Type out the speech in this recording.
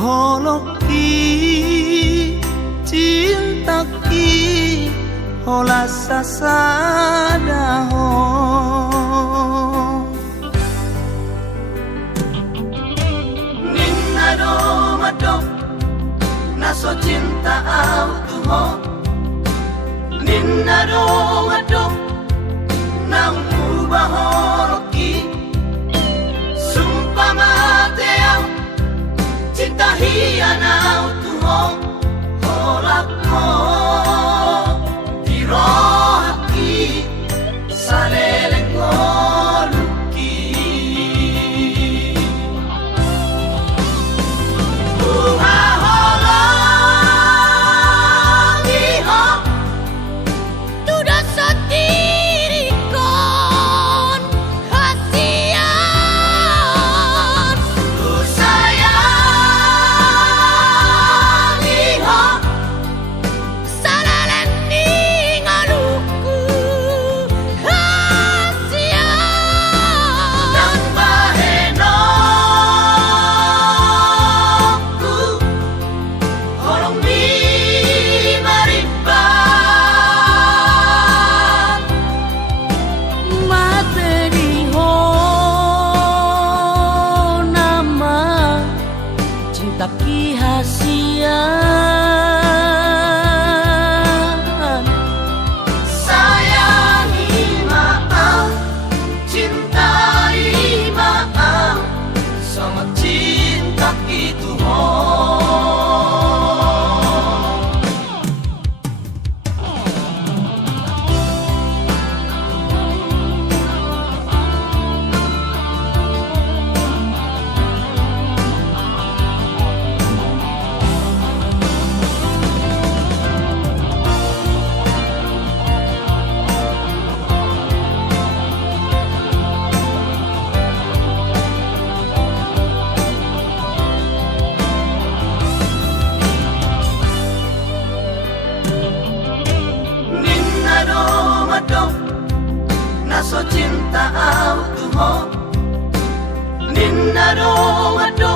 holoki cinta ki hola sasada ho ninna do mado naso cinta autu ho ninna do mado na umuba holoki sumpah mate au cinta hiana autu ho holako dirohaki saleleng ngoluki uha holongi ho Sudah satirikon kasihan ku sayangi ho salalen ningaluku kasihan nang bahenoku holong mi maribat materi ho nama cinta ki hasian sayangi maaf cintai maaf sama cinta itu ho ninna do mado naso cinta autu ho ninna do mado